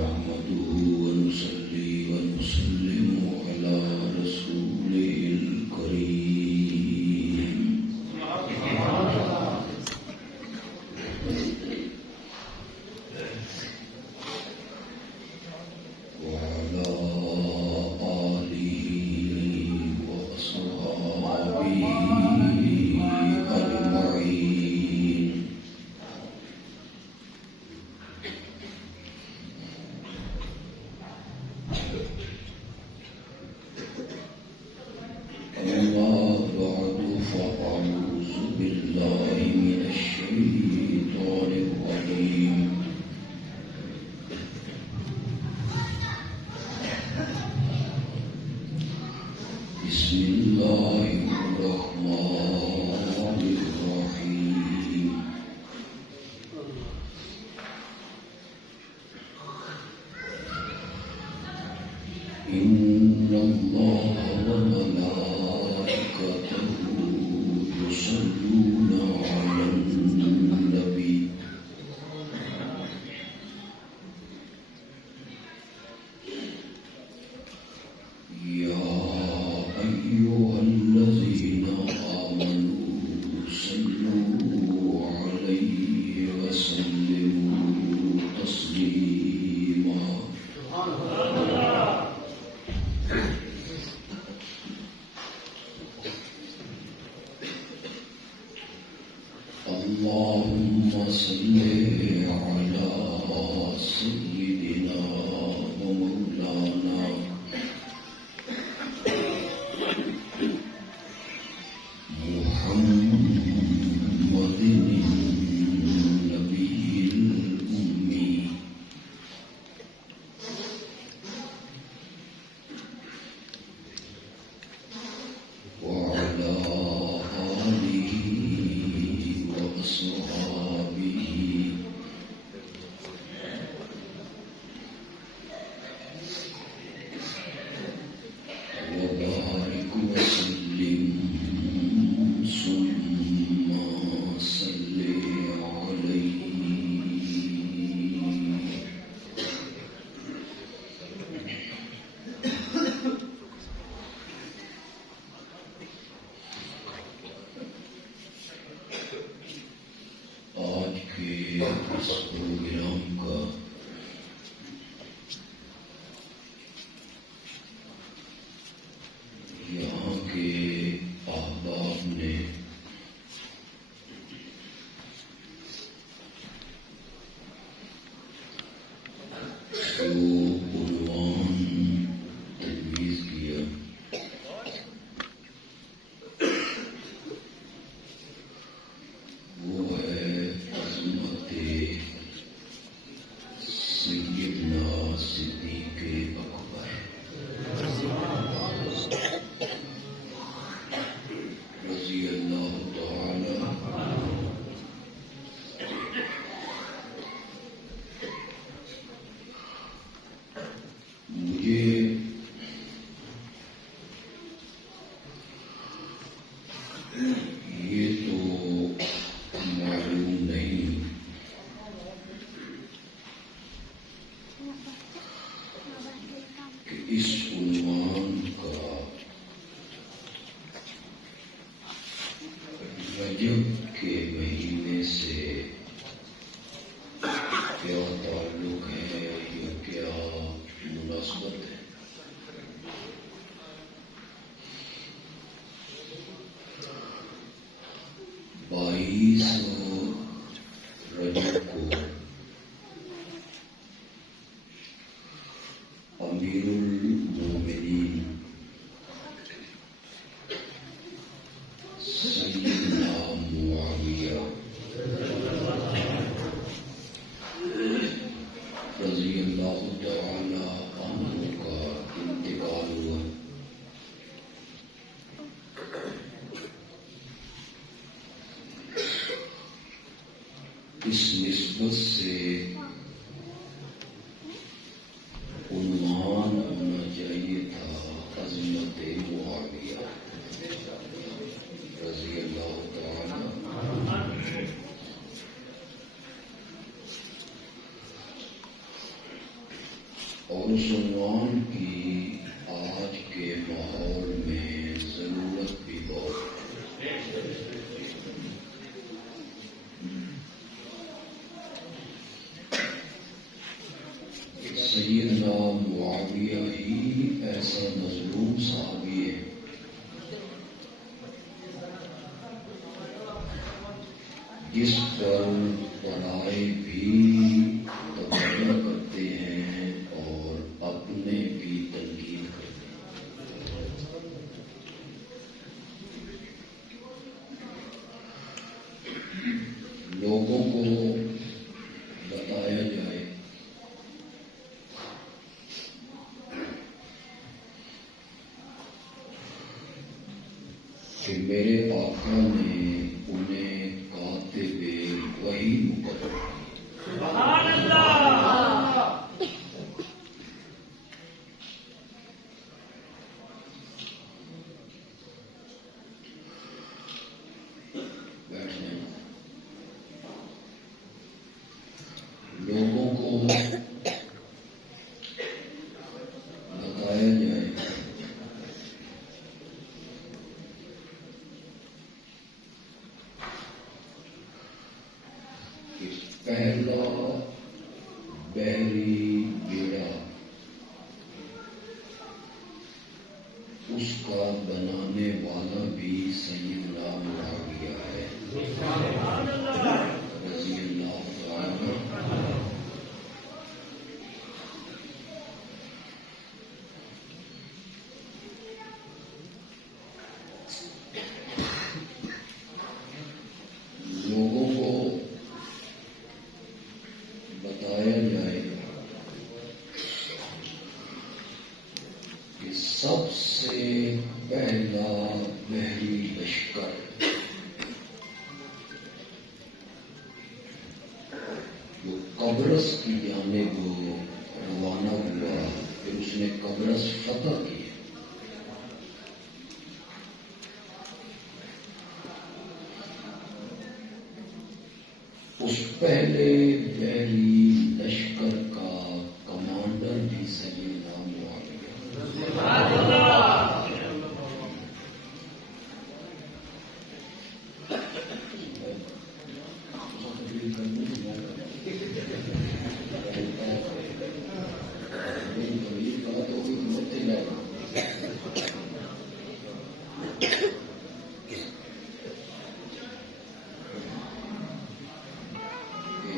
نحمده ونصلي ونسلم على رسوله الكريم وعلى آله وأصحابه أجمعين. أما بعد فأعوذ بالله من الشيطان الرجيم. بسم الله الرحمن الرحيم. إن الله وملائكته يصلون على النبي يا أيها الذين آمنوا صلوا عليه وسلموا تسليما. اللهم صل على سيدنا ومولانا محمد النبي الأمي وعلى آله وأصحابه وبارك وسلم ثم صل عليه. آج کے اس پروگرام کا یہاں کے احباب نے جو عنوان تجویز کیا وہ ہے عظمت سیدنا صدیق اکبر رضی اللہ تعالی. مجھے یہ تو معلوم نہیں کہ اس عنوان کا رجب کے مہینے سے کیا تعلق ہے یا کیا مناسبت ہے. بائیس رجب کو امیر المومنین سیدنا معاویہ رضی اللہ تعالی عنہ کا انتقال ہوا. اس نسبت سے عنوان ہونا چاہیے تھا عظمت معاویہ رضی اللہ تعالی. جس پر پرائے بھی تبصرہ کرتے ہیں اور اپنے بھی تنقید کرتے ہیں. لوگوں کو بتایا جائے کہ میرے آقا نے انہیں کاتب وحی مقرر کی. سبحان اللہ. بیٹھ جائیں. لوگوں کو بتایا جائے کہ پہلا بحری بیڑا اس کا بنانے والا بھی سیدنا معاویہ ہے رضی اللہ تعالی عنہ. لوگوں کو بتایا جائے کہ سب سے پہلا بحری لشکر جو قبرص کی جانب روانہ ہوا، پھر اس نے قبرص فتح کی. اس پہلے بحری لشکر کا کمانڈر بھی سیدنا معاویہ.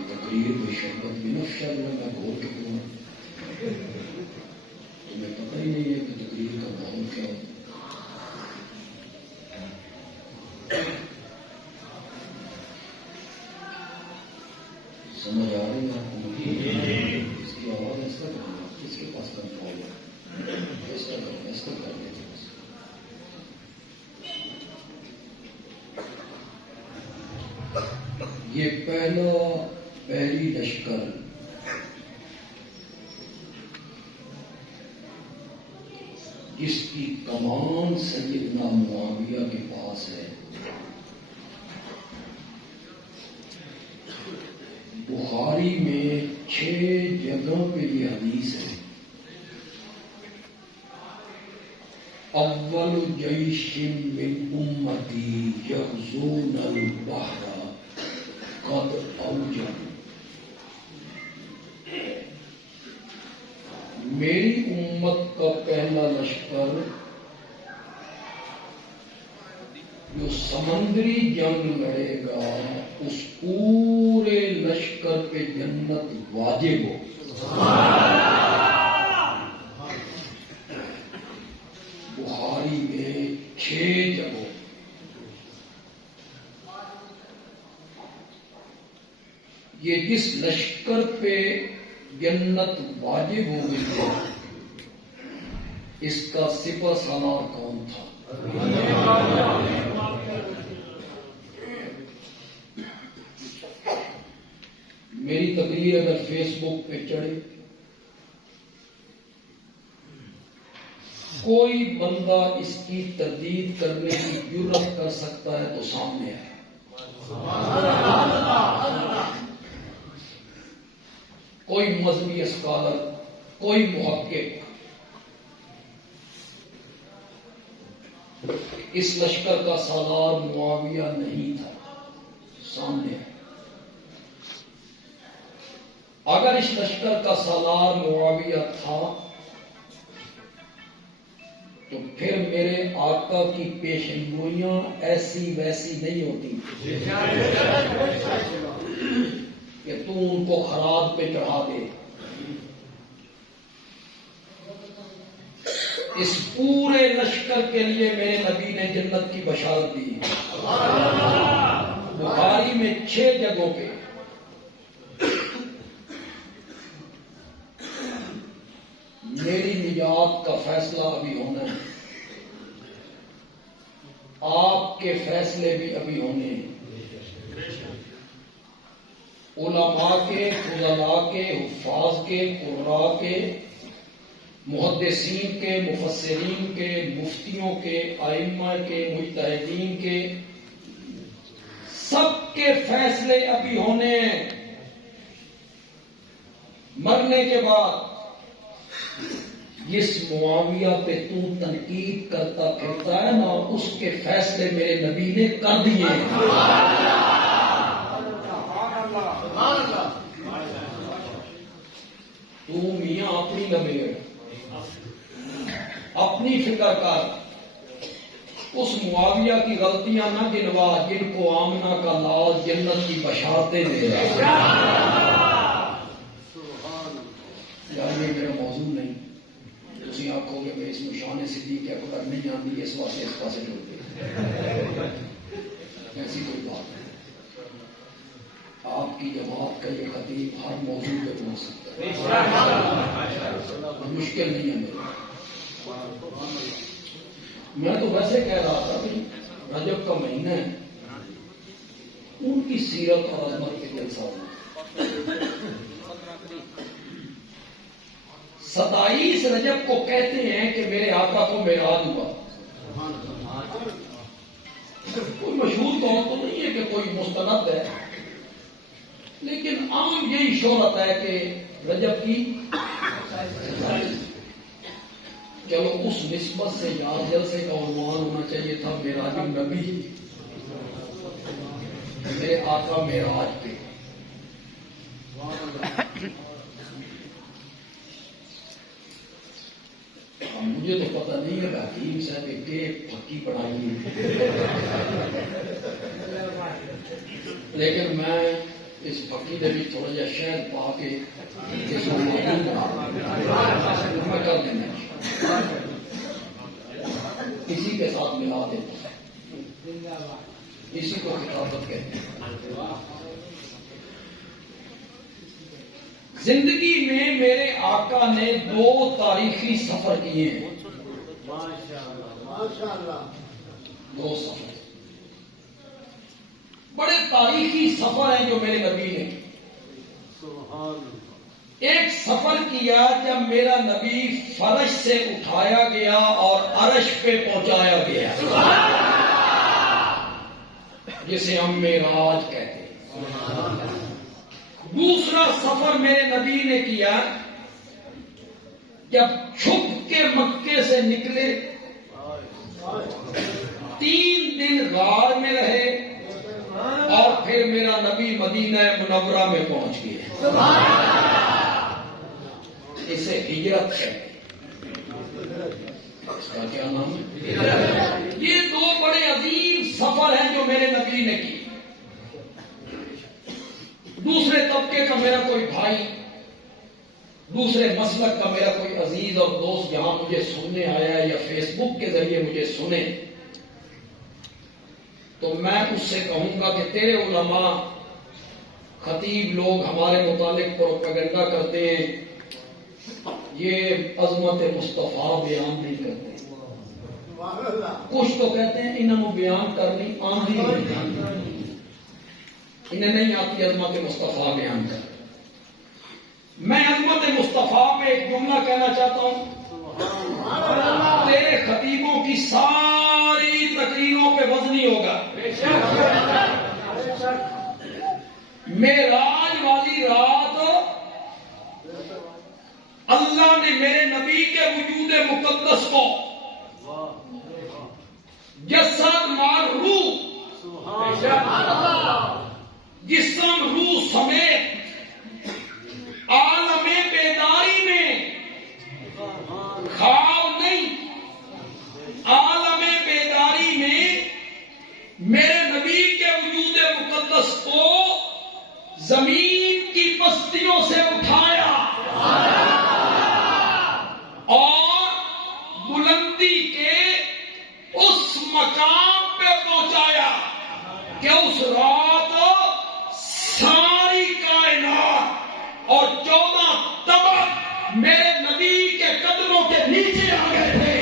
تقریر میں شربت بھی نفشا میں بول چکا ہوں. تمہیں پتہ ہی نہیں ہے کہ تقریر کا نام کیا ہے. سمجھ آ رہی ہے آپ کو؟ اس کی آواز ایسا کرنا، کس کے پاس کنٹرول ہے؟ ایسا کرنا، ایسا کر دیتے. یہ پہلا بحری لشکر جس کی کمان سیدنا معاویہ کے پاس ہے، بخاری میں 6 جگہوں پہ یہ حدیث ہے. اول جیش من امتی یغزون البحر قد اوجب. میری امت کا پہلا لشکر جو سمندری جنگ لڑے گا، اس پورے لشکر پہ جنت واجب ہو. بخاری میں 6 جگہوں. یہ جس لشکر پہ جنت واجب ہو گئی ہے، اس کا سپہ سالار کون تھا؟ میری تقریر اگر فیس بک پہ چڑھے، کوئی بندہ اس کی تردید کرنے کی جرات کر سکتا ہے تو سامنے ہے. کوئی مذہبی اسکالر، کوئی محقق اس لشکر کا سالار معاویہ نہیں تھا. سامنے ہے. اگر اس لشکر کا سالار معاویہ تھا تو پھر میرے آقا کی پیشن گوئیاں ایسی ویسی نہیں ہوتی کہ تو ان کو خراب پہ چڑھا دے. اس پورے لشکر کے لیے میرے نبی نے جنت کی بشارت دی. بخاری میں 6 جگہوں پہ میری نجات کا فیصلہ ابھی ہونا ہے، آپ کے فیصلے بھی ابھی ہونے ہیں. علماء کے، فضلاء کے، حفاظ کے، قراء کے، محدثین کے، مفسرین کے، مفتیوں کے، ائمہ کے، مجتہدین کے، سب کے فیصلے ابھی ہونے ہیں. مرنے کے بعد جس معاویہ پہ تو تنقید کرتا پھرتا ہے نا، اس کے فیصلے میرے نبی نے کر دیے ہیں. تو میاں اپنی لگے، اپنی فکر کر، اس معاویہ کی غلطیاں نہ گنوا جن کو آمنہ کا لال جنت کی بشارتیں دے رہا. یار یہ میرا موضوع نہیں، تھی آخو گے بھائی اس میں شان صدیق کیا پتہ نہیں آتی، اس واسطے اس پاسے جڑتے، ایسی کوئی بات نہیں. آپ کی جماعت کا یہ خطیب ہر موضوع پہ پہنچ سکتا ہے، مشکل نہیں ہے میرا. میں تو ویسے کہہ رہا تھا کہ رجب کا مہینہ ہے، ان کی سیرت اور عظمت کے جلسہ ہونا. 27 رجب کو کہتے ہیں کہ میرے آقا کو معراج ہوا. کوئی مشہور طور تو نہیں ہے کہ کوئی مستند ہے، لیکن عام یہی شہرت ہے کہ رجب کی. چلو اس نسبت سے یاد جلسے کا عنوان ہونا چاہیے تھا معراج النبی، میرے آقا معراج پہ. مجھے تو پتہ نہیں ہے حکیم صاحب کے پکی پڑھائی ہے، لیکن میں اس پکی دے بھی تھوڑا جا شہد پا کے اس کو میں کر دینا، اسی کے ساتھ ملا دیتا، اسی کو خطابت کہتے ہیں. زندگی میں میرے آقا نے 2 تاریخی سفر کیے ہیں. 2 سفر بڑے تاریخی سفر ہیں جو میرے نبی نے. ایک سفر کیا جب میرا نبی فرش سے اٹھایا گیا اور عرش پہ پہنچایا گیا، جسے ہم معراج کہتے ہیں. دوسرا سفر میرے نبی نے کیا جب چھپ کے مکے سے نکلے، 3 دن غار میں رہے اور پھر میرا نبی مدینہ منورہ میں پہنچ گئے. اسے ہجرت کہتے ہیں. اس کا کیا نام ہے؟ یہ 2 بڑے عظیم سفر ہیں جو میرے نبی نے کیے. دوسرے طبقے کا میرا کوئی بھائی، دوسرے مسلک کا میرا کوئی عزیز اور دوست یہاں مجھے سننے آیا ہے یا فیس بک کے ذریعے مجھے سنے، تو میں اس سے کہوں گا کہ تیرے علماء خطیب لوگ ہمارے متعلق پروپیگنڈا کرتے ہیں، یہ عظمت مصطفیٰ بیان نہیں کرتے. کچھ تو کہتے ہیں انہوں بیان کرنی آندھی نہیں، انہیں نہیں آتی عظمت مصطفیٰ بیان کر. میں عظمت مصطفیٰ پہ ایک جملہ کہنا چاہتا ہوں. تیرے خطیبوں کی ساری تقریروں پہ وزنی ہوگا. معراج والی رات اللہ نے میرے نبی کے وجود مقدس کو جسد مار روح، جسم روح سمیت عالم بیداری میں، خواب نہیں میرے نبی کے وجود مقدس کو زمین کی پستیوں سے اٹھایا اور بلندی کے اس مقام پہ پہنچایا کہ اس رات ساری کائنات اور 14 طبق میرے نبی کے قدموں کے نیچے آ گئے تھے.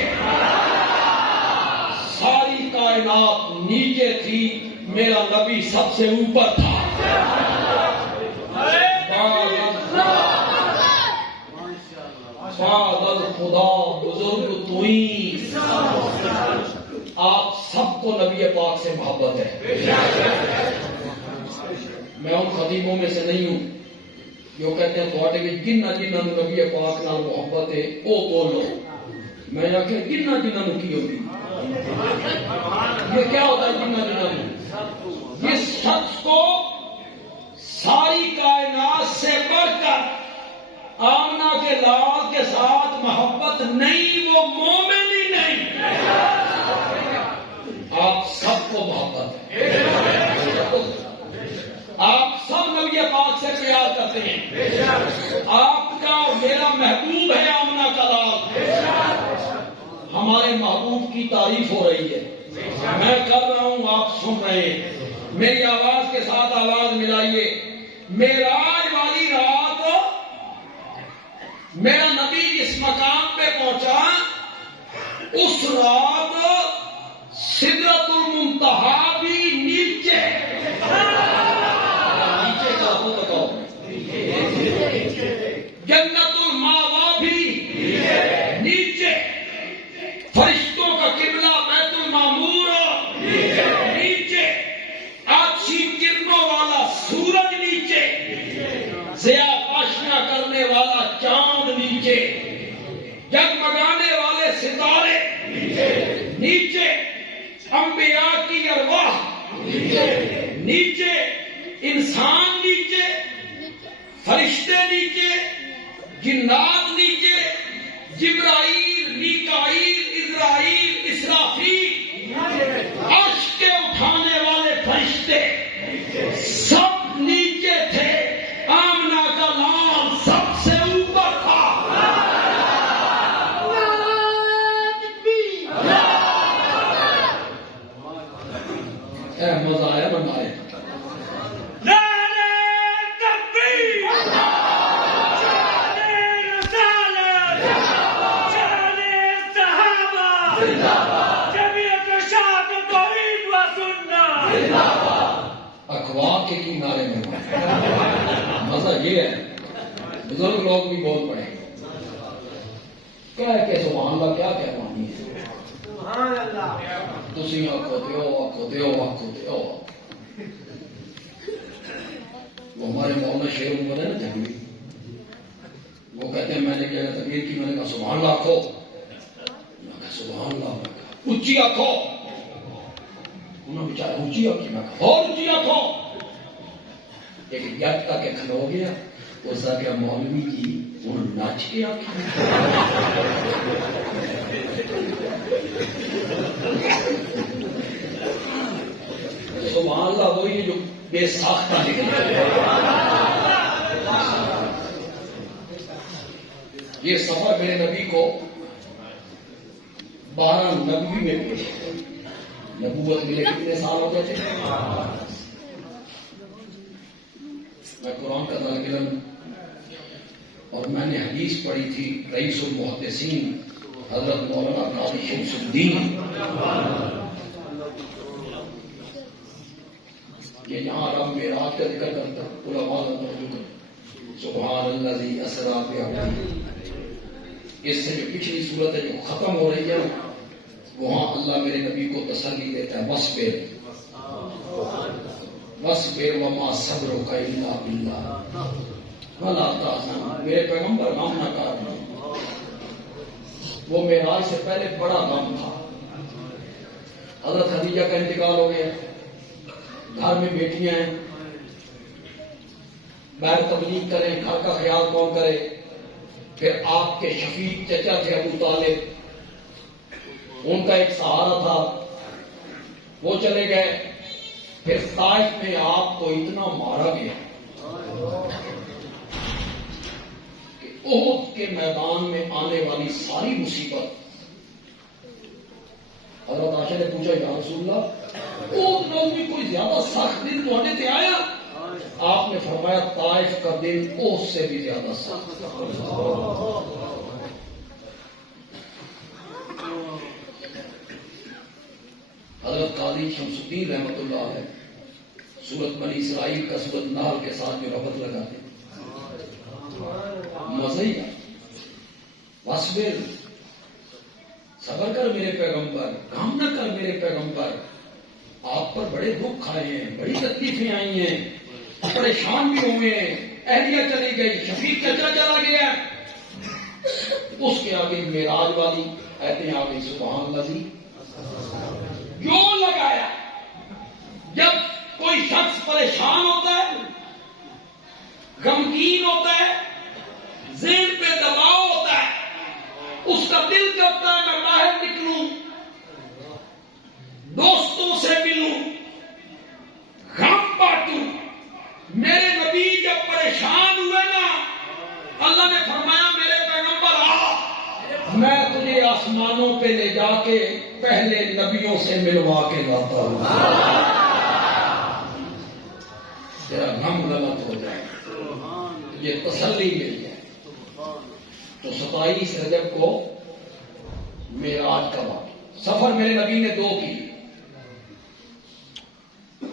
ساری کائنات نیچے تھی، میرا نبی سب سے اوپر تھا. خدا بزرگ توئی، آپ سب کو نبی پاک سے محبت ہے. میں ان خطیبوں میں سے نہیں ہوں جو کہتے ہیں تھوڑے بھی جنہ جنہوں نے نبی پاک نال محبت ہے وہ بولو. میں نے آخر جنہ جنہوں کی ہوگی، یہ کیا ہوتا ہے جنہ جنہوں؟ جس شخص کو ساری کائنات سے بڑھ کر آمنہ کے لال کے ساتھ محبت نہیں، وہ مومن ہی نہیں. آپ سب کو محبت ہے، آپ سب نبی پاک سے پیار کرتے ہیں. آپ کا اور میرا محبوب ہے آمنہ کا لال. ہمارے محبوب کی تعریف ہو رہی ہے، میں کر رہا ہوں، آپ سن رہے ہیں. میری آواز کے ساتھ آواز ملائیے. معراج والی رات میرا نبی جس مقام پہ پہنچا، اس رات سدرۃ المنتہا بھی نیچے کا ہو تو جنت الماوا بھی نیچے، فرشتوں کا قبلہ بیت المعمور نیچے، آتشی کرنوں والا سورج نیچے، ضیاء پاشیاں کرنے والا چاند نیچے، جگمگانے والے ستارے نیچے، انبیاء کی ارواح نیچے، انسان نیچے، فرشتے نیچے، جنات نیچے، جبرائیل، میکائیل، اسرائیل، اسرافیل، عرش کے اٹھانے والے فرشتے سب نیچے تھے. آمنہ کا لال سب سے اوپر تھا. مزہ آیا بنائے. اخبار کے کنارے میں مزہ یہ ہے، بزرگ لوگ بھی بول پڑے کیا ہے کہ سبحان اللہ کیا کہانی ہے. تسی آخو دیو. وہ ہمارے مولانا شیر عمر ہے نا جنگلی، وہ کہتے ہیں میں نے کیا تقریر کی، میں نے کہا سبحان اللہ آخو، میں کہا سبحان اللہ اونچی آخو. انہوں نے بیچارہ اونچی آخی، میں کہا اور اونچی آخو. ایک جٹ تک کھلو گیا، اس کا کیا مولوی جی انہوں نے ناچ کے آخی. سبحان اللہ وہی جو بے ساختہ نکلا. یہ سفر میرے نبی کو 12 نبوی میں پیش ہے. نبوت ملے کتنے سال ہو گئے تھے؟ میں قرآن کا طالب علم اور میں نے حدیث پڑھی تھی رئیس المحدثین حضرت مولانا قاضی شمس الدین. یہ یہاں رب معراج کا ذکر کرتا علماء سبحان الذی اسری بعبدہ. اس سے جو پچھلی صورت ہے جو ختم ہو رہی ہے وہاں اللہ میرے نبی کو تسلی دیتا ہے وَاصْبِرْ وَمَا صَبْرُكَ إِلَّا بِاللَّهِ وَلَا تَحْزَنْ. میرے پیغمبر غم نہ کر. وہ معراج سے پہلے بڑا غم تھا. حضرت خدیجہ کا انتقال ہو گیا، گھر میں بیٹیاں ہیں، باہر تبلیغ کریں، گھر کا خیال کون کرے. پھر آپ کے شفیق چچا تھے ابو طالب، ان کا ایک سہارا تھا، وہ چلے گئے. پھر طائف میں آپ کو اتنا مارا گیا کہ احد کے میدان میں آنے والی ساری مصیبت، حضرت عائشہ نے پوچھا یا رسول اللہ احد میں کوئی زیادہ سخت دن تھوڑے تے آیا؟ آپ نے فرمایا طائف کا دن احد سے بھی زیادہ سخت. حضرت قاضی شمس الدین رحمۃ اللہ علیہ سورت بنی اسرائیل کا سورت نحل کے ساتھ جو ربط لگاتے ہیں مزہ ہی وصبر، صبر کر میرے پیغمبر، غم نہ کر میرے پیغمبر، آپ پر بڑے دکھ آئے ہیں، بڑی تکلیفیں آئی ہیں، پریشان بھی ہوئے ہیں، اہلیہ چلی گئی، شفیق چچا چلا گیا. اس کے آگے معراج والی ایتیں آ گئی سبحان اللہ جی. جو لگایا جب کوئی شخص پریشان ہوتا ہے، غمگین ہوتا ہے، ذہن پہ دباؤ ہوتا ہے، اس کا دل کرتا ہے میں باہر نکلوں، دوستوں سے ملوں، غم بانٹوں. میرے نبی جب پریشان ہوئے نا، اللہ نے فرمایا میرے پیغمبر آ، میں تجھے آسمانوں پہ لے جا کے پہلے نبیوں سے ملوا کے لاتا ہوں، تیرا غم غلط ہو جائے، یہ تسلی مل جائے. تو 27 رجب کو معراج کا واقعہ. سفر میرے نبی نے 2 کیے،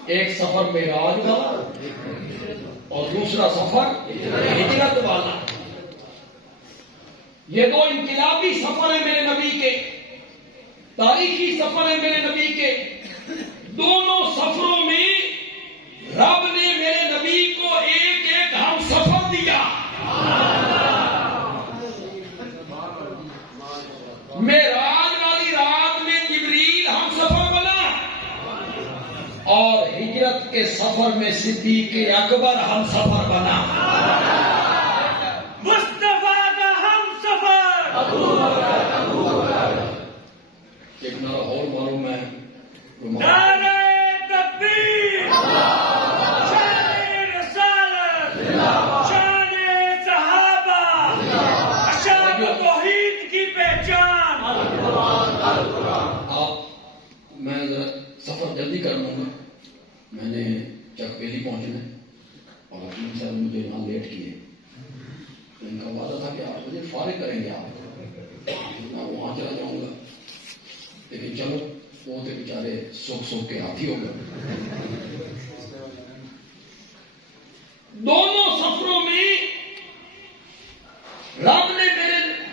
ایک سفر معراج والا اور دوسرا سفر ہجرت والا. یہ 2 انقلابی سفر ہیں میرے نبی کے، تاریخی سفر ہیں میرے نبی کے. دونوں سفروں میں رب نے میرے نبی کو ایک ایک ہم سفر دیا. معراج والی رات میں جبریل ہم سفر بنا اور ہجرت کے سفر میں صدیق اکبر ہم سفر بنا. مصطفیٰ کا ہم سفر. ایک نعرہ اور معلوم ہے، نعرہ تکبیر، شان رسالت، شان صحابہ، شان توحید کی پہچان. آپ میں ذرا سفر جلدی کر لوں گا، میں نے چک بیلی پہنچنا ہے اور حکیم صاحب مجھے یہاں لیٹ کیے. ان کا وعدہ تھا کہ 8 بجے فارغ کریں گے آپ کو، میں وہاں چلا جاؤں گا، لیکن چلو وہ تو بیچارے سوکھ کے ہاتھی ہو گئے. دونوں سفروں میں رب نے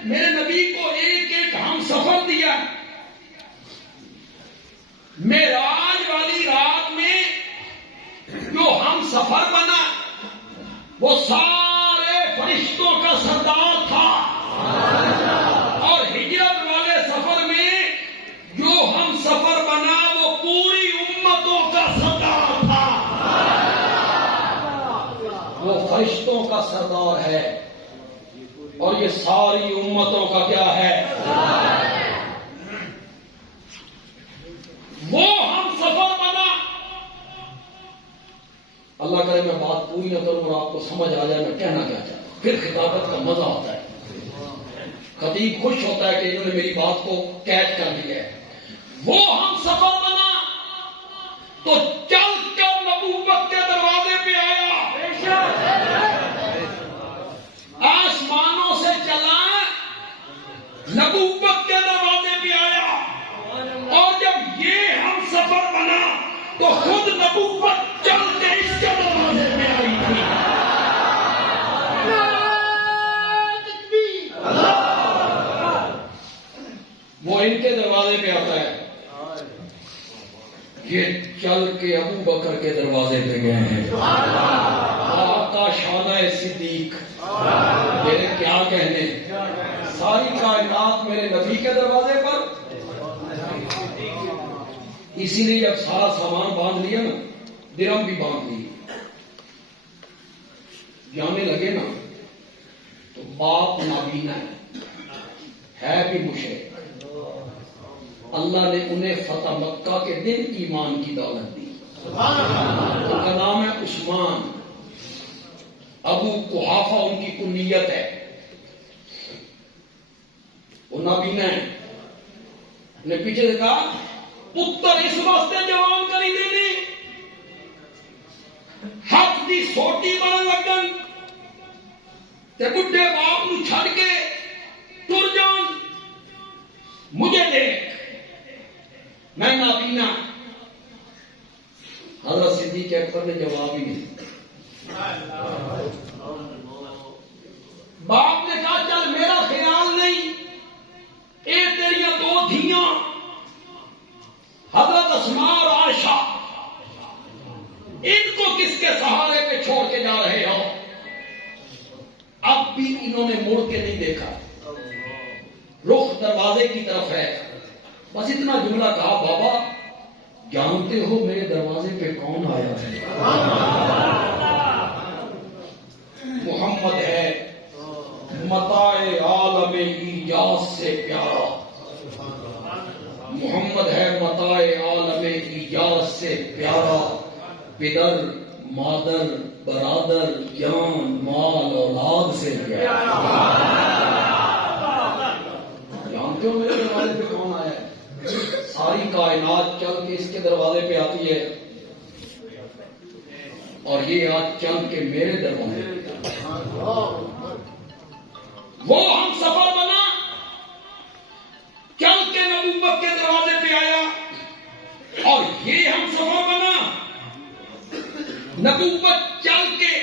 میرے نبی کو ایک ایک ہم سفر دیا. معراج والی رات میں جو ہم سفر بنا وہ سارے فرشتوں کا سردار تھا، اور ہجرت والے سفر میں جو ہم سفر بنا وہ پوری امتوں کا سردار تھا. وہ فرشتوں کا سردار ہے اور یہ ساری امتوں کا کیا ہے؟ وہ ہم سفر بنا. اللہ کرے میں بات پوری نہ کروں اور آپ کو سمجھ آ جائے میں کہنا کیا چاہتا ہوں، پھر خطابت کا مزہ ہوتا ہے. خطیب خوش ہوتا ہے کہ انہوں نے میری بات کو کیچ کر لیا ہے. وہ ہم سفر بنا تو چل کر نبوت کے دروازے پہ آیا. آسمانوں سے چلا نبوت کے دروازے پہ آیا، اور جب یہ ہم سفر بنا تو خود نبوت چل کے اس کے دروازے پہ آئی تھی. وہ ان کے دروازے پہ آتا ہے، یہ چل کے ابو بکر کے دروازے پہ گئے ہیں. آقا شانہ صدیق، میرے کیا کہنے، ساری کائنات میرے نبی کے دروازے پر. اسی لیے جب سارا سامان باندھ لیا نا، درم بھی باندھ لی، جانے لگے نا تو باپ نابینا ہے بھی مشرک. اللہ نے انہیں فتح مکہ کے دن ایمان کی دولت دی. ان کا نام ہے عثمان، ابو قحافہ ان کی کنیت ہے، وہ نابینا ہے. نے پیچھے سے کہا پتر اس واسطے جوان کری دینی ہاتھ دی سوٹی بڑا لگن تے بڈھے باپ نو چھڑ کے ٹر جان. مجھے دیکھ میں نابینا. حضرت صدیق اکبر نے جواب ہی نہیں. باپ نے کہا چل میرا خیال نہیں، اے تیریاں دو دھیاں حضرت اسماء اور عائشہ، ان کو کس کے سہارے پہ چھوڑ کے جا رہے ہو؟ اب بھی انہوں نے مڑ کے نہیں دیکھا، رخ دروازے کی طرف ہے. بس اتنا جملہ کہا بابا جانتے ہو میرے دروازے پہ کون آیا ہے؟ محمد ہے، متاع عالم ایجاز سے پیارا. محمد ہے متاع عالم ایجاز سے پیارا، پدر مادر برادر جان مال اولاد سے پیارا. جانتے ہو میرے دروازے پہ کون آیا ہے؟ ساری کائنات چل کے اس کے دروازے پہ آتی ہے اور یہ آج چل کے میرے دروازے پہ. وہ ہم سفر بنا چل کے نبوت کے دروازے پہ آیا، اور یہ ہم سفر بنا نبوت چل کے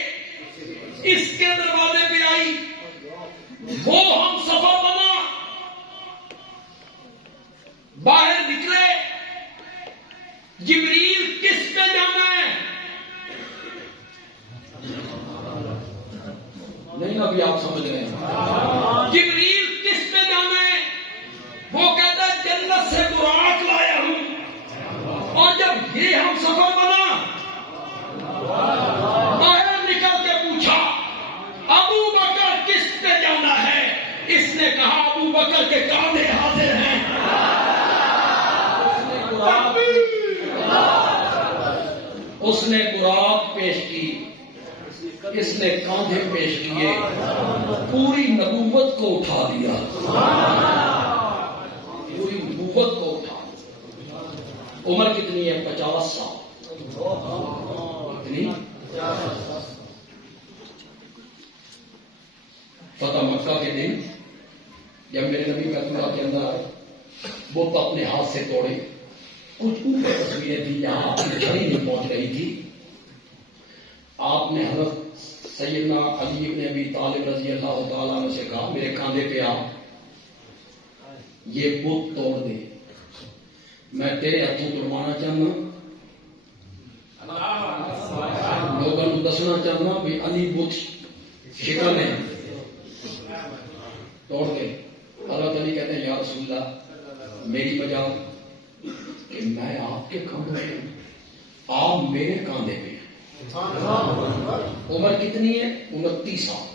اس کے دروازے پہ آئی. وہ ہم سفر بنا باہر نکلے، جبریل کس پہ جانا ہے؟ نہیں ابھی آپ سمجھ رہے ہیں. جبریل کس پہ جانا ہے؟ وہ کہتا ہے جنت سے براق لایا ہوں. اور جب یہ ہم سفر بنا باہر نکل کے پوچھا ابو بکر کس پہ جانا ہے؟ اس نے کہا ابو بکر کے کاندھے حاضر ہیں. اس نے براق پیش کی، اس نے کاندھے پیش کیے، پوری نبوت کو اٹھا دیا. پوری نبوت کو اٹھا. عمر کتنی ہے؟ 50 سال. کتنی؟ فتح مکہ کے دن جب میرے نبی بیت اللہ کے اندر آئے، بت اپنے ہاتھ سے توڑے. کچھ اوپر تصویریں تھیں جہاں اپنی چھڑی نہیں پہنچ رہی تھی. آپ نے حضرت سیدنا علی بن ابی طالب رضی اللہ تعالیٰ عنہ سے کہا میرے کاندھے پہ آ، یہ بت توڑ دے، میں تیرے ہاتھوں توڑوانا چاہنا، لوگوں کو دسنا چاہنا بھی علی بت شکل ہے. توڑ کے حضرت علی کہتے ہیں یا رسول اللہ میری بجا کہ میں آپ کے کاندھے پہ، آپ میرے کاندھے پہ. عمر کتنی ہے؟ 29 سال.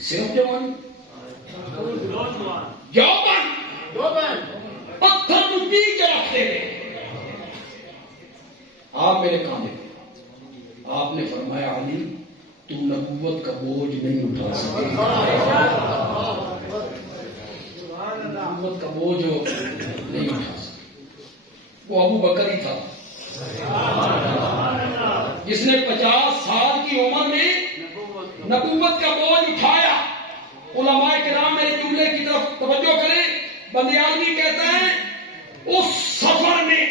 صرف جوان پتھر مٹی کے رکھتے ہیں. آپ میرے کاندھے پہ. آپ نے فرمایا علی تو نبوت کا بوجھ نہیں اٹھا سکے. نبوت کا بوجھ نہیں اٹھا سکے. وہ ابو بکر ہی تھا جس نے 50 سال کی عمر میں نبوت کا بوجھ اٹھایا. علماء کرام میرے جملے کی طرف توجہ کریں. بندیالوی کہتا ہے اس سفر میں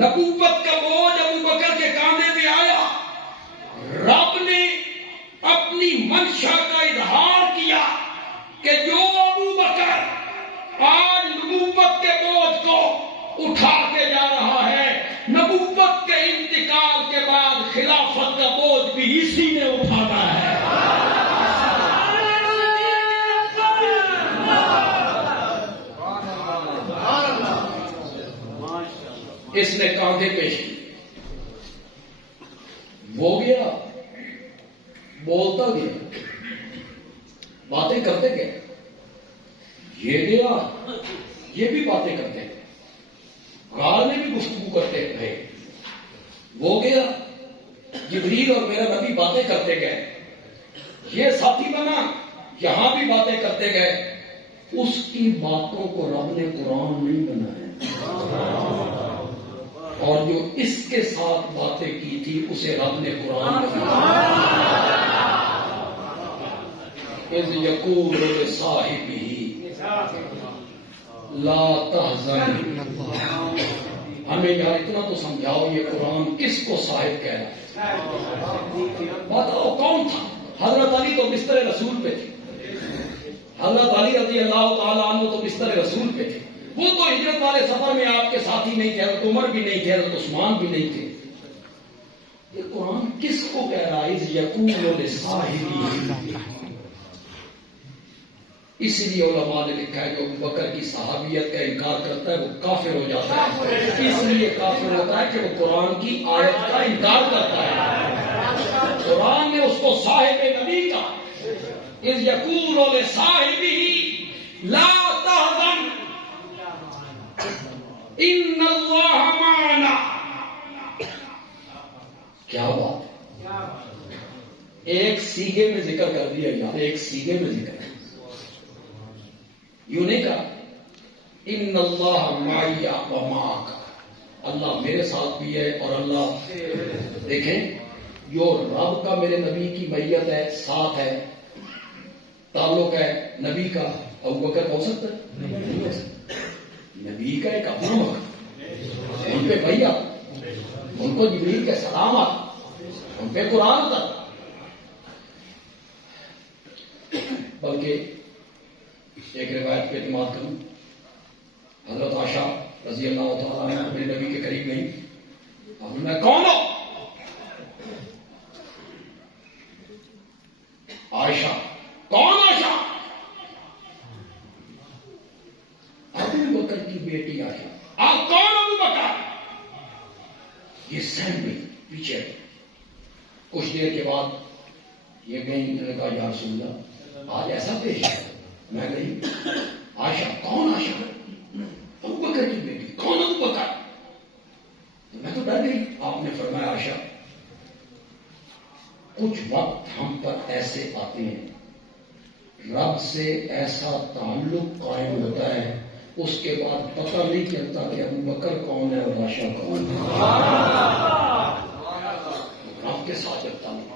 نبوت کا بوجھ ابو بکر کے کاندھے پہ آیا. رب نے اپنی منشا کا اظہار کیا کہ جو ابو بکر آج نبوت کے بوجھ کو اٹھا کے جا رہا ہے، نبوت کے انتقال کے بعد خلافت کا بوجھ بھی اسی نے اٹھانا ہے. اس نے کاندھے پیش کی. وہ گیا بولتا گیا باتیں کرتے گئے. یہ گیا یہ بھی باتیں کرتے گئے. غار میں بھی گفتگو کرتے رہے. وہ گیا جبریل اور میرا نبی باتیں کرتے گئے, یہ ساتھی بنا, یہاں بھی باتیں کرتے گئے. اس کی باتوں کو رب نے قرآن نہیں بنایا, اور جو اس کے ساتھ باتیں کی تھی اسے رب نے قرآن بنایا. اذ یقول لصاحبہ لا تحزن. ہمیں یار اتنا تو سمجھاؤ یہ قرآن کس کو صاحب کہہ رہا ہے؟ بتاؤ کون تھا؟ حضرت علی تو بستر رسول پہ تھے, حضرت علی رضی اللہ تعالیٰ عنہ تو بستر رسول پہ تھے. وہ تو ہجرت والے سفر میں آپ کے ساتھی نہیں تھے, حضرت عمر بھی نہیں تھے, حضرت عثمان بھی نہیں تھے. یہ قرآن کس کو کہہ رہا ہے؟ اذ یقول لصاحبہ. اس لیے علماء نے لکھا ہے جو ابو بکر کی صحابیت کا انکار کرتا ہے وہ کافر ہو جاتا ہے. اس لیے کافر ہوتا ہے کہ وہ قرآن کی آیت کا انکار کرتا ہے. قرآن نے اس کو صاحب نبی کا اذ یقول لصاحبہ لا تحزن ان اللہ معنا. کیا بات ہے, ایک سیگے میں ذکر کر دیا یار, ایک سیگے میں ذکر. یوں نہیں کہا ان اللہ معی و معک, اللہ میرے ساتھ بھی ہے اور اللہ. دیکھیں جو رب کا میرے نبی کی میت ہے, ساتھ ہے, تعلق ہے نبی کا, ابو بکر کا ہو سکتا ہے؟ نہیں ہو سکتا. نبی کا ایک اپنا مقام, ان پہ بھیا, ان کو جبریل کے سلامات, ان پہ قرآن تک. بلکہ ایک روایت پہ اعتماد کروں, حضرت عائشہ رضی اللہ تعالیٰ عنہ اپنے نبی کے قریب گئی, اب میں کون ہوں؟ عائشہ کون؟ عائشہ ابو بکر کی بیٹی عائشہ. آپ کون ابو بکر؟ یہ سہم گئی پیچھے. کچھ دیر کے بعد یہ گئی, انہوں نے کہا یا رسول اللہ آج ایسا پیش ہے. میں گئی, عائشہ کون؟ عائشہ ابو بکر کی بیٹی. کون ابو بکر؟ میں تو ڈر گئی. آپ نے فرمایا عائشہ کچھ وقت ہم پر ایسے آتے ہیں رب سے ایسا تعلق قائم ہوتا ہے اس کے بعد پتہ نہیں چلتا کہ ابو بکر کون ہے اور عائشہ کون ہے. رب کے ساتھ جب تعلق.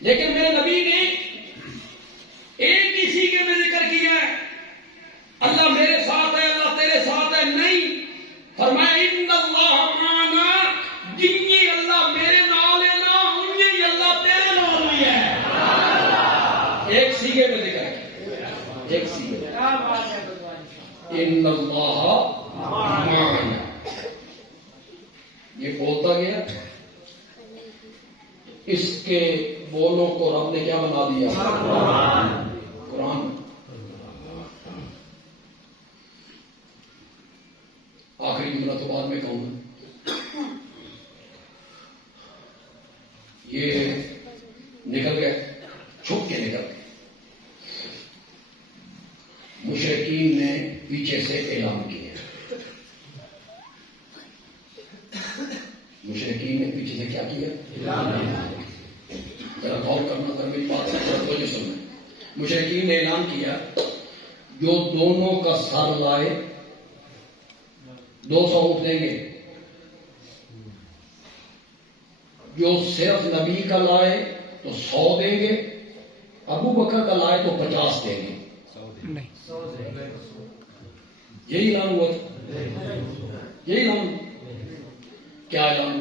لیکن میرے نبی نے ایک ہی سیگے میں ذکر کیا ہے, اللہ میرے ساتھ ہے, اللہ تیرے ساتھ ہے. نہیں, فرمایا ان اللہ معنا, جنہی اللہ میرے نال ہے نا انہی اللہ تیرے نال بھی ہے. ایک سیگے میں ذکر ہے, ایک سیگے ان اللہ معنا. یہ بولتا گیا, اس کے بولوں کو رب نے کیا بنا دیا؟ قرآن. آخری جملہ تو بعد میں کہوں گا. یہ نکل گئے, چھپ کے نکل گئے. مشرکین نے پیچھے سے اعلان کیا, مشرکین نے پیچھے سے کیا کیا؟ ذرا غور کرنا, اگر میری بات توجہ سننا. مشرکین نے اعلان کیا جو دونوں کا سر لائے 200 اونٹ دیں گے, جو صرف نبی کا لائے تو 100 دیں گے, ابو بکر کا لائے تو 50 دیں گے. یہی اعلان ہوا تھا, یہی اعلان. کیا اعلان؟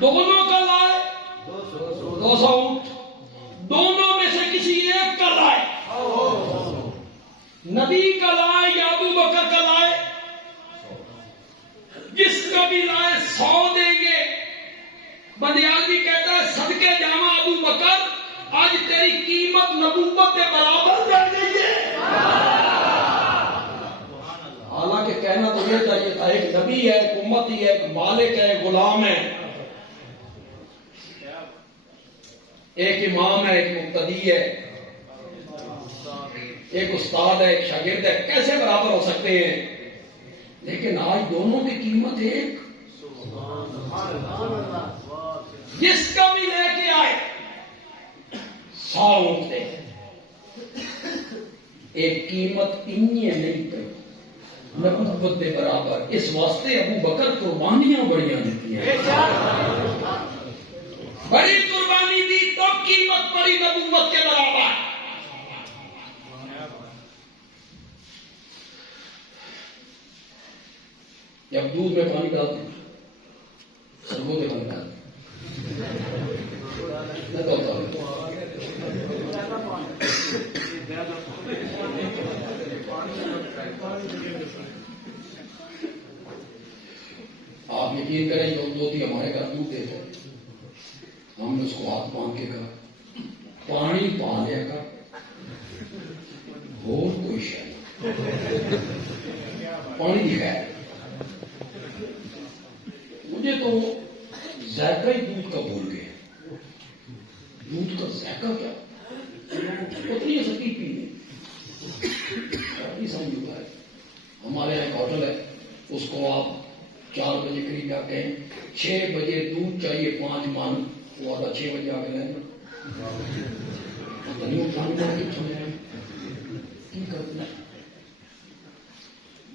دونوں کا لائے 200 اونٹ, دونوں میں سے کسی ایک کا لائے, نبی کا لائے یا ابو بکر کا لائے. جس کا بھی لائے 100 دیں گے. بندیالوی کہتا ہے صدقے جاواں ابو بکر, آج تیری قیمت نبوت کے برابر کر گئی ہے. حالانکہ کہنا تو یہ چاہیے تھا ایک نبی ہے, ایک امتی ہے, ایک مالک ہے, ایک غلام ہے, ایک امام ہے, ایک مقتدی ہے. ایک استاد ہے ایک شاگرد ہے، کیسے برابر ہو سکتے ہیں؟ لیکن آج دونوں کی قیمت ایک، جس کا بھی لے کے آئے سال اٹھتے ہیں، ایک قیمت انہیں نہیں پہ نبوت کے برابر۔ اس واسطے ابو بکر قربانیاں بڑیاں دیتی ہیں، بڑی قربانی دی تو قیمت بڑی نبوت کے برابر۔ جب دودھ میں پانی ڈالتے ہیں، سرگو میں پانی ڈالتے آپ یقین کریں جو دوتی ہمارے گھر دودھ دیتے ہیں، ہم نے اس کو ہاتھ مان کے کہا پانی پا لیا کر، اور کوئی شاید پانی دکھایا۔ مجھے تو ذائقہ ہی دودھ کا بھول گیا، دودھ کا ذائقہ کیا، اتنی سکی پینے سمجھو ہے۔ ہمارے یہاں ایک ہوٹل ہے، اس کو آپ 4 بجے قریب جاتے ہیں، 6 بجے دودھ چاہیے 5 من، وہ آدھا 6 بجے آ کے لینا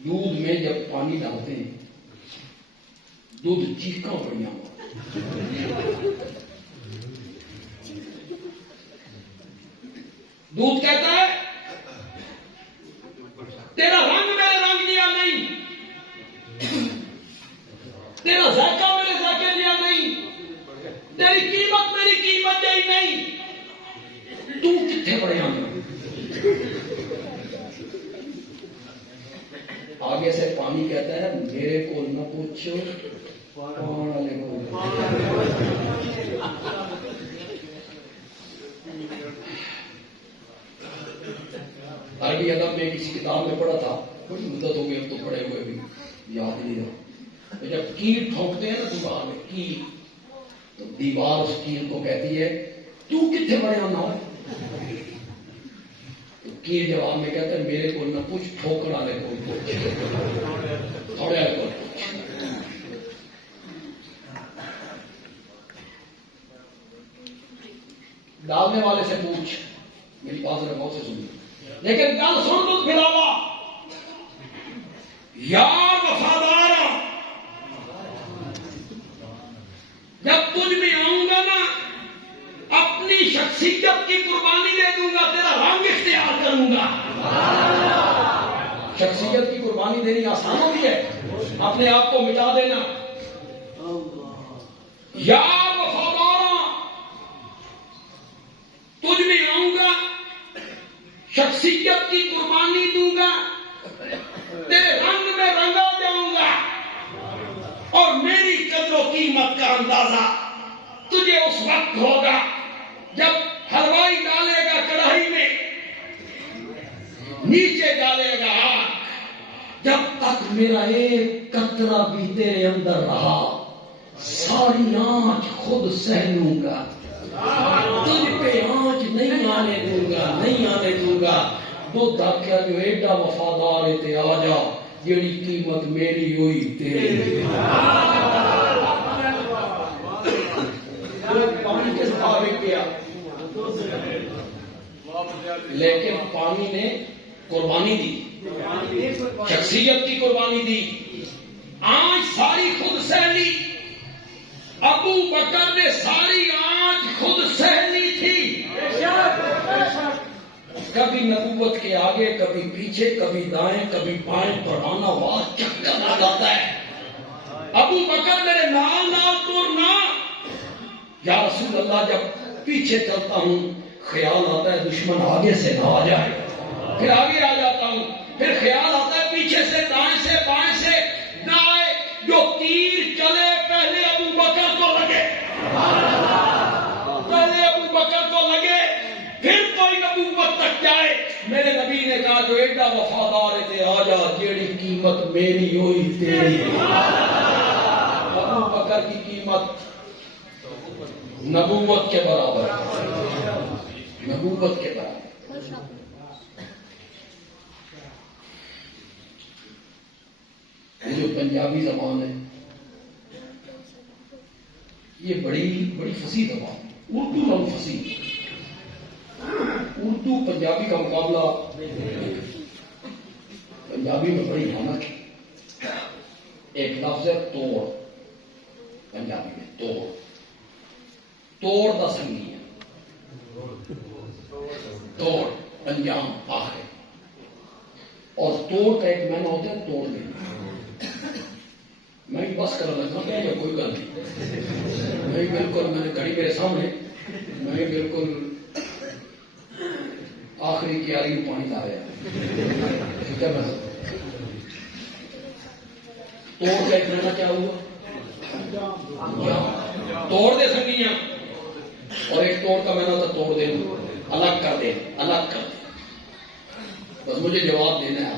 دودھ میں جب پانی ڈالتے ہیں دودھ چیخاں پڑیاں، دودھ کہتا ہے تیرا رنگ میرے رنگ دیا نہیں، تیرا ذائقہ میرے ذائقے دیا نہیں، تیری قیمت میری قیمت دی نہیں، تو کتنے بڑے آنے۔ آگے سے پانی کہتا ہے میرے کو نہ پوچھو، والے کو۔ عربی ادب میں کسی کتاب میں پڑھا تھا، کچھ مدت ہو گئی اب تو پڑھے ہوئے بھی یاد نہیں رہا، جب کیل ٹھونکتے ہیں نا دیوار میں کیل، تو دیوار اس کیل کو کہتی ہے تو کتنے بڑے آنا ہو، کیل جواب میں کہتا ہے میرے کو نہ پوچھ، ٹھوکر والے کو پوچھ، تھوڑے والے کو پوچھ۔ ڈالنے والے سے پوچھ، میری بات ذرا غور سے سنی، لیکن گل سن تو پھیلاوا یار وفادار، جب تجھ میں آؤں گا نا اپنی شخصیت کی قربانی دے دوں گا، تیرا رنگ اختیار کروں گا۔ شخصیت کی قربانی دینی آسان ہوتی ہے، اپنے آپ کو مٹا دینا۔ یار وفادار، تجھ میں آؤں گا، شخصیت کی قربانی دوں گا، تیرے رنگ میں رنگا جاؤں گا، اور میری قدر و قیمت کا اندازہ تجھے اس وقت ہوگا جب حلوائی ڈالے گا کڑاہی میں، نیچے ڈالے گا آگ، جب تک میرا ایک قطرہ بھی تیرے اندر رہا ساری آنچ خود سہ لوں گا، تجھ پہ آنچ نہیں آنے دوں گا، نہیں آنے دوں گا۔ دودھ آخیا جو ایڈا وفادار ہے تے آ جا، جیڑی قیمت میری ہوئی تیری۔ پانی کس مطابق کیا، لیکن پانی نے قربانی دی، شخصیت کی قربانی دی، آنچ ساری خود سہ لی۔ ابو بکر نے ساری آنچ خود سہ لی تھی، کبھی نبوت کے آگے کبھی پیچھے، کبھی دائیں کبھی بائیں، پرانا وار چکر آ جاتا ہے۔ ابو بکر میرے نال نال ٹورنا، یا رسول اللہ جب پیچھے چلتا ہوں خیال آتا ہے دشمن آگے سے نہ آ جائے، پھر آگے آ جاتا ہوں، پھر خیال آتا ہے پیچھے سے دائیں سے بائیں سے نہ آئے، جو تیر چلے پہلے ابو بکر کو لگے، پہلے ابو بکر کو لگے، پھر کوئی نبوت تک جائے۔ میرے نبی نے کہا جو ایڈا وفادار ہے تے آ جا، جیڑی قیمت میری ہوئی تیری۔ ابو بکر کی قیمت نبوت کے برابر، نبوت کے برابر۔ جو پنجابی زبان ہے یہ بڑی بڑی فصیح زبان ہے، اردو بہت فصیح ہے۔ اردو پنجابی کا مقابلہ، پنجابی میں بڑی رونق ہے۔ ایک لفظ ہے توڑ، پنجابی میں توڑ، توڑ دا سنگی ہے، توڑ انجام آخر، اور توڑ کا ایک معنی ہوتا ہے توڑ دینا۔ میں بس کر لگا کہ یا کوئی گل نہیں، میں بالکل، میں نے گھڑی میرے سامنے، میں بالکل آخری کیاری میں پانی لا رہا توڑ کا ایک معنی کیا ہوا؟ توڑ دے سنگیاں، اور ایک توڑ کا معنی ہوتا توڑ دے، الگ کر دے، الگ کر دے۔ بس مجھے جواب دینا ہے۔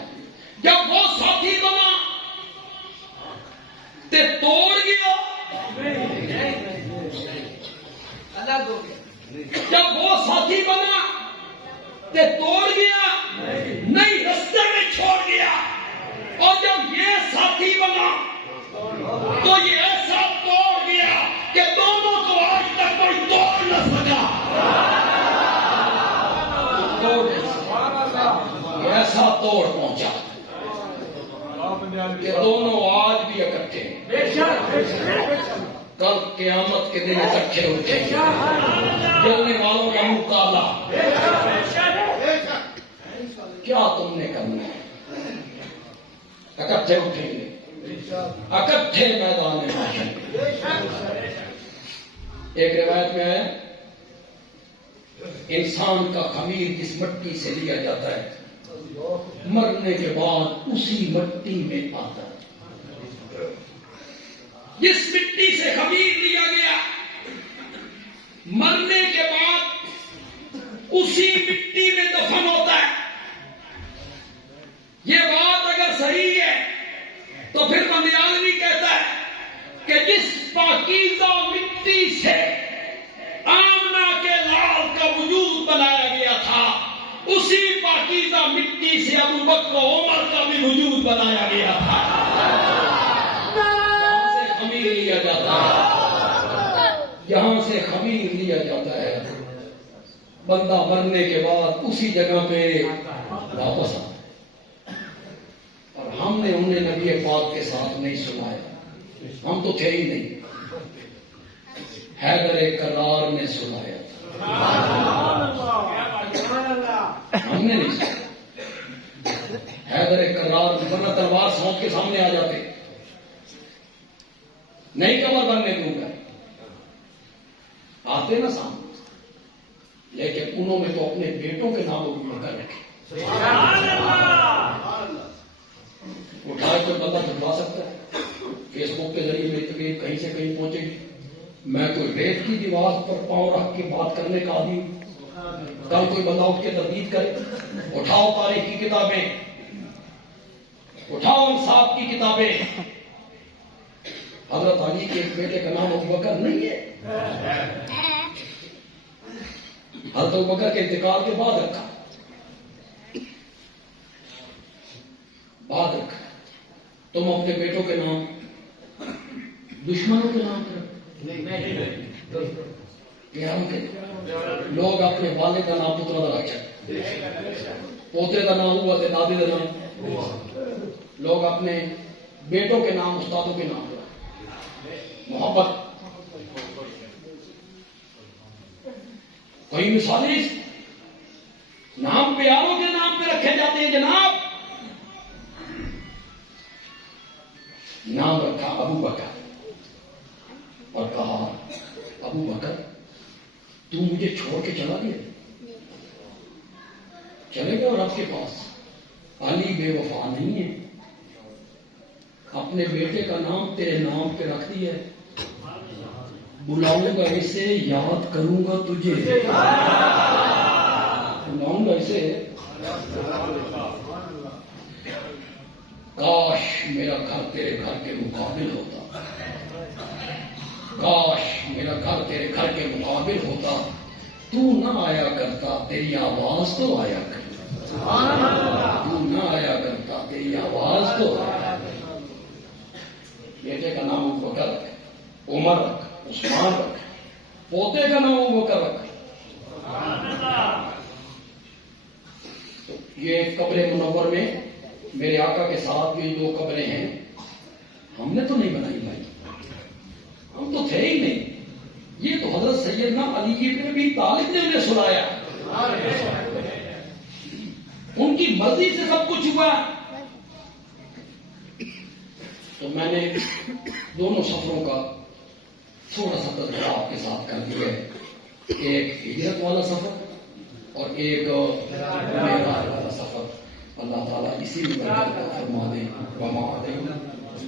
جب وہ ساتھی بنا تے توڑ گیا، الگ ہو گیا۔ جب وہ ساتھی بنا تے توڑ گیا، نہیں رستے میں چھوڑ گیا، اور جب یہ ساتھی بنا تو یہ ایسا توڑ گیا کہ دونوں کو آج تک کوئی توڑ نہ سکا۔ ایسا توڑ پہنچا کہ دونوں آج بھی اکٹھے، کل قیامت کے دن اکٹھے اٹھے، جلنے والوں کا منہ کالا۔ کیا تم نے کرنا ہے؟ اکٹھے اٹھیں گے، اکٹھے میدان میں۔ ایک روایت میں ہے انسان کا خمیر جس مٹی سے لیا جاتا ہے مرنے کے بعد اسی مٹی میں آتا ہے۔ جس مٹی سے خمیر لیا گیا مرنے کے بعد اسی مٹی میں دفن ہوتا ہے۔ یہ بات اگر صحیح ہے تو پھر بندیالوی کہتا ہے کہ جس پاکیزہ مٹی سے آمنہ کے لال کا وجود بنایا گیا تھا اسی پاکیزہ مٹی سے ابو بکر و عمر کا بھی وجود بنایا گیا تھا۔ یہاں سے خمیر لیا جاتا ہے، یہاں سے خمیر لیا جاتا ہے، بندہ مرنے کے بعد اسی جگہ پہ واپس آتا ہے۔ اور ہم نے انہیں نبی پاک کے ساتھ نہیں سنایا، ہم تو تھے ہی نہیں، حیدر کرار نے سنایا تھا، ہم نے نہیں سنا۔ حیدر کرار ورنہ تلوار سونپ کے سامنے آ جاتے، نہیں کمر بننے دوں گا، آتے نا سامنے، لیکن انہوں نے تو اپنے بیٹوں کے نام ابو کر رکھے۔ اٹھا کے بندہ جھٹلا سکتا ہے، فیس بک کے ذریعے میری تقریر کہیں سے کہیں پہنچے گی، میں کوئی ریت کی دیوار پر پاؤں رکھ کے بات کرنے کا عادی ہوں، کل کوئی بندہ اٹھ کے تردید کرے، اٹھاؤ تاریخ کی کتابیں، اٹھاؤ انصاف کی کتابیں، حضرت علی کے ایک بیٹے کا نام ابو بکر نہیں ہے، حضرت ابو بکر کے انتقال کے بعد رکھا، بعد رکھا۔ تم اپنے بیٹوں کے نام دشمنوں کے نام کرو، لوگ اپنے والد کا نام پترا کا رکھتے، پوتے کا نام ہوا دادے کا نام، لوگ اپنے بیٹوں کے نام استادوں کے نام، محبت۔ کوئی مثالیں نام پیاروں کے نام پہ رکھے جاتے ہیں جناب۔ نام رکھا ابو بکر اور کہا ابو بکر تو مجھے چھوڑ کے چلا گیا، چلے گئے، اور آپ کے پاس علی بے وفا نہیں ہے، اپنے بیٹے کا نام تیرے نام پہ رکھ دیا ہے، بلاؤں گا اسے یاد کروں گا تجھے، بلاؤں گا اسے، کاش میرا گھر تیرے گھر کے مقابل ہوتا، کاش میرا گھر تیرے گھر کے مقابل ہوتا، تو نہ آیا کرتا تیری آواز تو آیا کرتا، تو نہ آیا کرتا تیری آواز تو آیا کرتا۔ بیٹے کا نام ابو بکر رکھ، عمر رکھ، عثمان رکھ، پوتے کا نام ابو بکر رکھ۔ تو یہ قبر منور میں میرے آقا کے ساتھ یہ دو قبریں ہیں، ہم نے تو نہیں بنائی بھائی، ہم تو تھے ہی نہیں، یہ تو حضرت سیدنا علی بن ابی طالب نے انہیں سنایا، ان کی مرضی سے سب کچھ ہوا۔ تو میں نے دونوں سفروں کا تھوڑا سا تذکرہ آپ کے ساتھ کر دیا ہے، ایک ہجرت والا سفر اور ایک معراج والا سفر۔ اللہ تعالیٰ اسی میں برکت فرما دے۔ وما